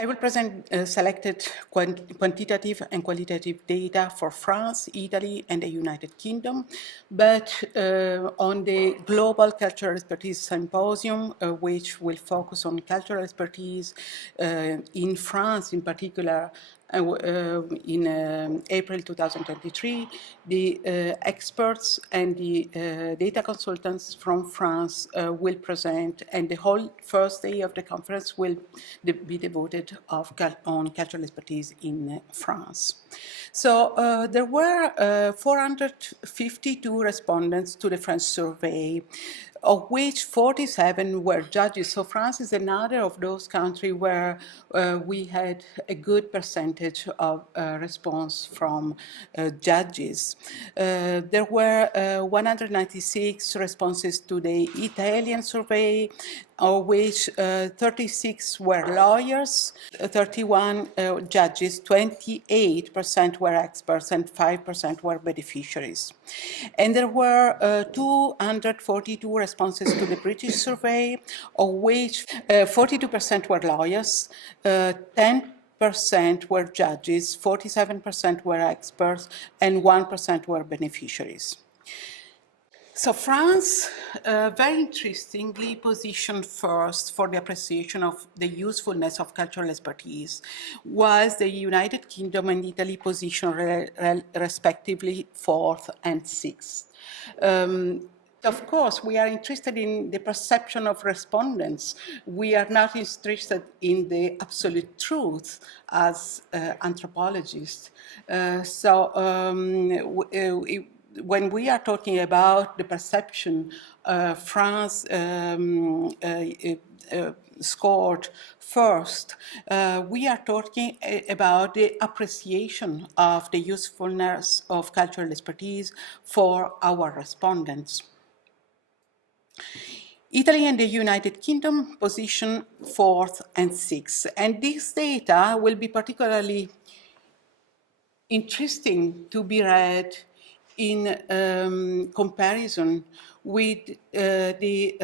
I will present selected quantitative and qualitative data for France, Italy, and the United Kingdom, but on the Global Cultural Expertise Symposium, which will focus on cultural expertise in France in particular, in April 2023, the experts and the data consultants from France will present, and the whole first day of the conference will be devoted on cultural expertise in France. So there were 452 respondents to the French survey, of which 47 were judges. So France is another of those countries where we had a good percentage of response from judges. There were 196 responses to the Italian survey, of which 36 were lawyers, 31 judges, 28% were experts, and 5% were beneficiaries. And there were 242 responses to the British survey, of which 42% were lawyers, 10% were judges, 47% were experts, and 1% were beneficiaries. So France, very interestingly, positioned first for the appreciation of the usefulness of cultural expertise, whilst the United Kingdom and Italy positioned respectively fourth and sixth. Of course, we are interested in the perception of respondents. We are not interested in the absolute truth as anthropologists. When we are talking about the perception, France scored first. We are talking about the appreciation of the usefulness of cultural expertise for our respondents. Italy and the United Kingdom position fourth and sixth, and this data will be particularly interesting to be read in comparison with the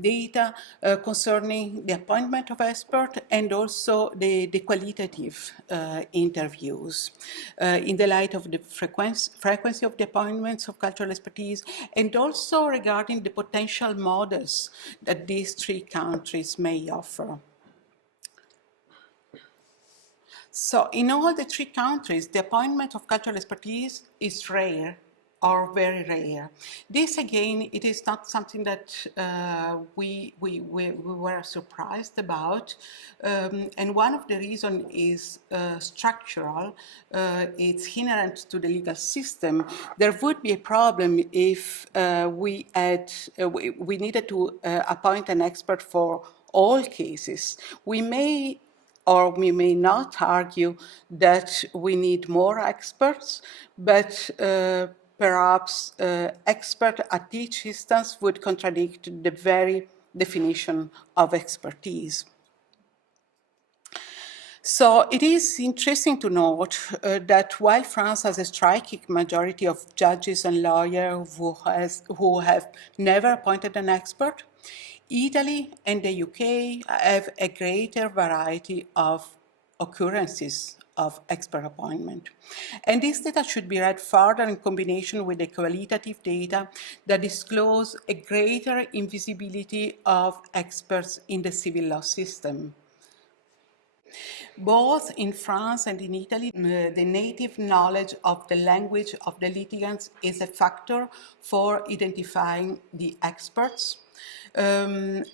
data concerning the appointment of expert and also the qualitative interviews in the light of the frequency of the appointments of cultural expertise, and also regarding the potential models that these three countries may offer. So in all the three countries, the appointment of cultural expertise is rare or very rare. This, again, it is not something that we were surprised about. And one of the reasons is structural. It's inherent to the legal system. There would be a problem if we needed to appoint an expert for all cases. We may or we may not argue that we need more experts, but perhaps expert at each instance would contradict the very definition of expertise. So it is interesting to note that while France has a striking majority of judges and lawyers who have never appointed an expert, Italy and the UK have a greater variety of occurrences of expert appointment. And this data should be read further in combination with the qualitative data that disclose a greater invisibility of experts in the civil law system. Both in France and in Italy, the native knowledge of the language of the litigants is a factor for identifying the experts. And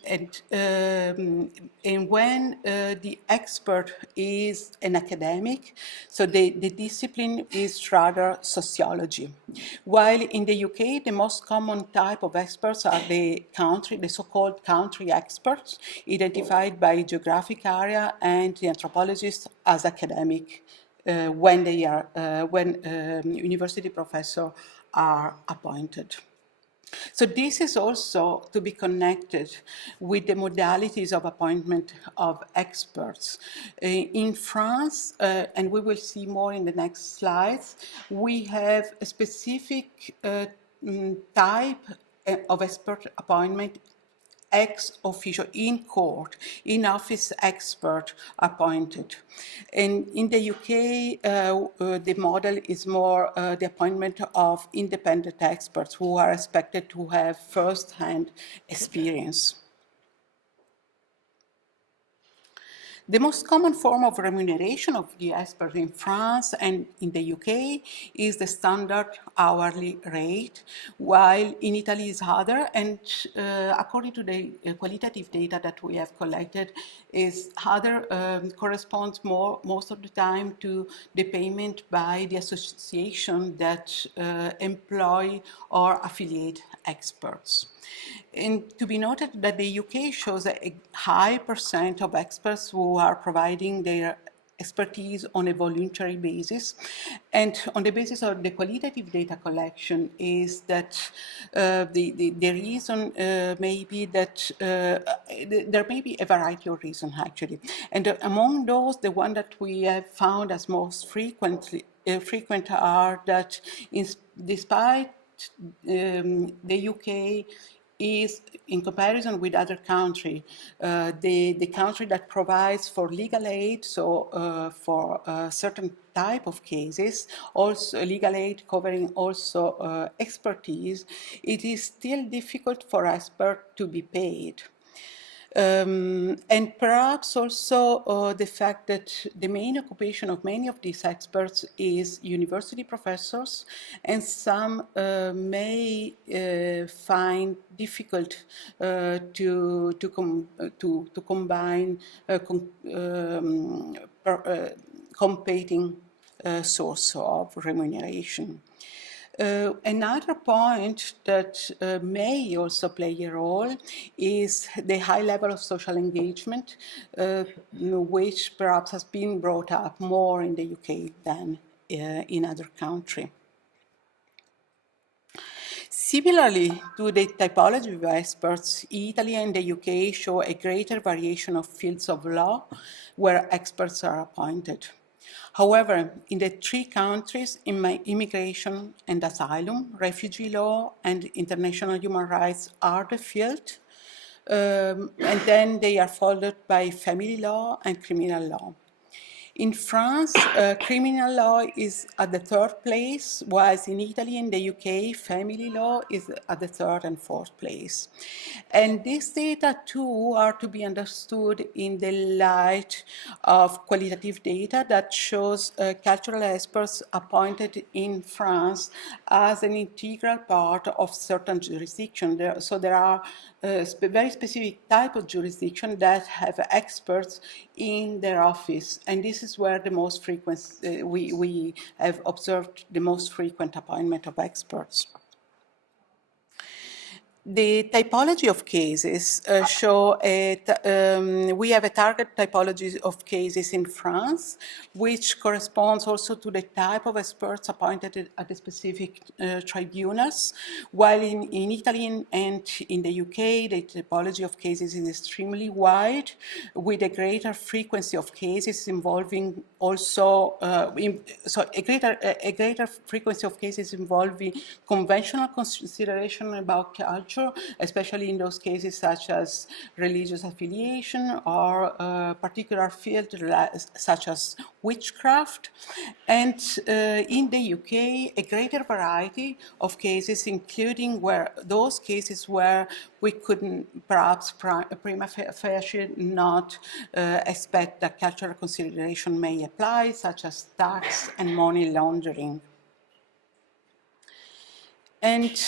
when the expert is an academic, so the discipline is rather sociology. While in the UK, the most common type of experts are the so-called country experts, identified by geographic area, and the anthropologists as academic when university professors are appointed. So this is also to be connected with the modalities of appointment of experts. In France, and we will see more in the next slides, we have a specific type of expert appointment ex officio, in court, in office expert appointed. And in the UK, the model is more the appointment of independent experts who are expected to have first-hand experience. The most common form of remuneration of the expert in France and in the UK is the standard hourly rate, while in Italy is other, and according to the qualitative data that we have collected, is other corresponds most of the time to the payment by the association that employ or affiliate experts. And to be noted that the UK shows a high percent of experts who are providing their expertise on a voluntary basis. And on the basis of the qualitative data collection is that the reason may be that there may be a variety of reasons actually. And among those, the one that we have found as most frequent are that despite the UK is, in comparison with other countries, the country that provides for legal aid, so for a certain type of cases, also legal aid covering also expertise, it is still difficult for experts to be paid. And perhaps also the fact that the main occupation of many of these experts is university professors, and some may find difficult to combine competing source of remuneration. Another point that may also play a role is the high level of social engagement, which perhaps has been brought up more in the UK than in other countries. Similarly to the typology of experts, Italy and the UK show a greater variation of fields of law where experts are appointed. However, in the three countries, immigration and asylum, refugee law, and international human rights are the field, and then they are followed by family law and criminal law. In France, criminal law is at the third place, whilst in Italy and the UK, family law is at the third and fourth place. And these data, too, are to be understood in the light of qualitative data that shows cultural experts appointed in France as an integral part of certain jurisdiction. So there are very specific type of jurisdiction that have experts in their office, and this is where the most frequent we have observed the most frequent appointment of experts. The typology of cases show we have a target typology of cases in France, which corresponds also to the type of experts appointed at the specific tribunals, while in Italy and in the UK, the typology of cases is extremely wide, with a greater frequency of cases involving also, a greater frequency of cases involving conventional consideration about culture, especially in those cases such as religious affiliation or particular fields such as witchcraft. And in the UK, a greater variety of cases, including those cases where we couldn't perhaps prima facie not expect that cultural consideration may apply, such as tax and money laundering. And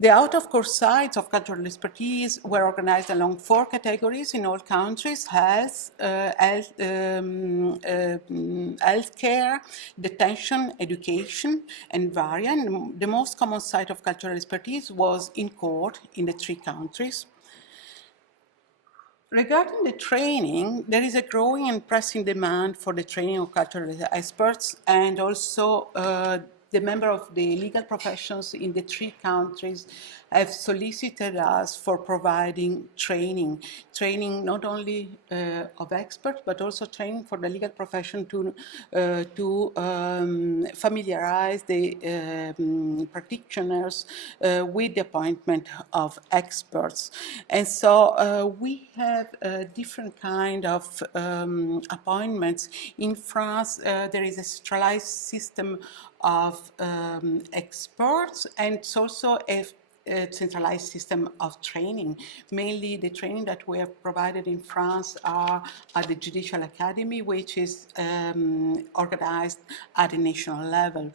the out-of-court sites of cultural expertise were organized along 4 categories in all countries: health, healthcare, detention, education, and variant. The most common site of cultural expertise was in court in the 3 countries. Regarding the training, there is a growing and pressing demand for the training of cultural experts, and also the members of the legal professions in the 3 countries have solicited us for providing training not only of experts, but also training for the legal profession to familiarize the practitioners with the appointment of experts. And so we have different kind of appointments. In France, there is a centralized system of experts, and it's also a centralized system of training. Mainly the training that we have provided in France are at the Judicial Academy, which is organized at a national level.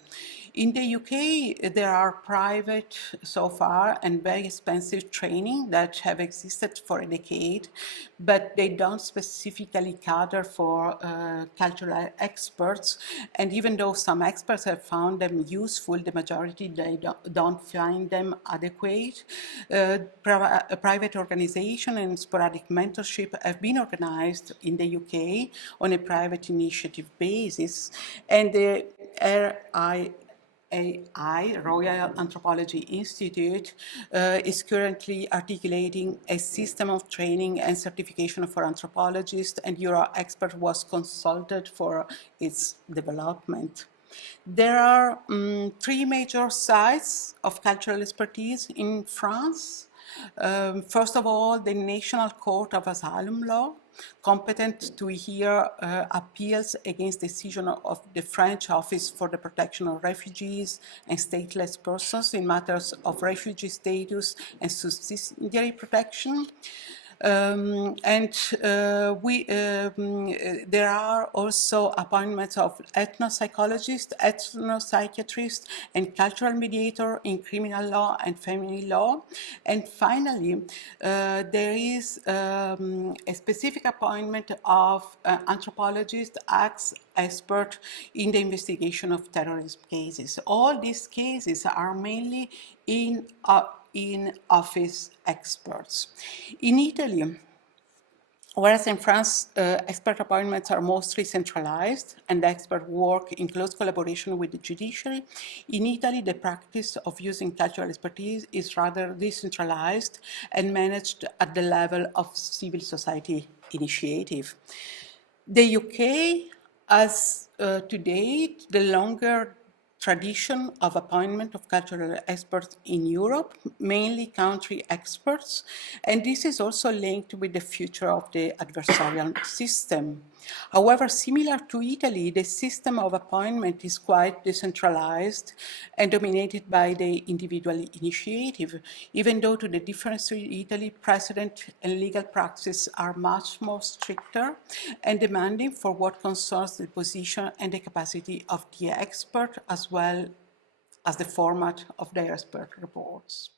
In the UK, there are private, so far, and very expensive training that have existed for a decade, but they don't specifically cater for cultural experts. And even though some experts have found them useful, the majority they don't find them adequate. Private organization and sporadic mentorship have been organized in the UK on a private initiative basis, and the Royal Anthropology Institute, is currently articulating a system of training and certification for anthropologists, and EuroExpert was consulted for its development. There are 3 major sites of cultural expertise in France. First of all, the National Court of Asylum Law, competent to hear appeals against decision of the French Office for the Protection of Refugees and Stateless Persons in matters of refugee status and subsidiary protection. There are also appointments of ethnopsychologists, ethnopsychiatrists, and cultural mediator in criminal law and family law. And finally, there is a specific appointment of anthropologist acts expert in the investigation of terrorism cases. All these cases are mainly in-office experts. In Italy, whereas in France, expert appointments are mostly centralized and expert work in close collaboration with the judiciary, in Italy, the practice of using cultural expertise is rather decentralized and managed at the level of civil society initiative. The UK has, to date, the longer tradition of appointment of cultural experts in Europe, mainly country experts, and this is also linked with the future of the adversarial system. However, similar to Italy, the system of appointment is quite decentralized and dominated by the individual initiative, even though to the difference in Italy, precedent and legal practice are much more stricter and demanding for what concerns the position and the capacity of the expert, as well as the format of their expert reports.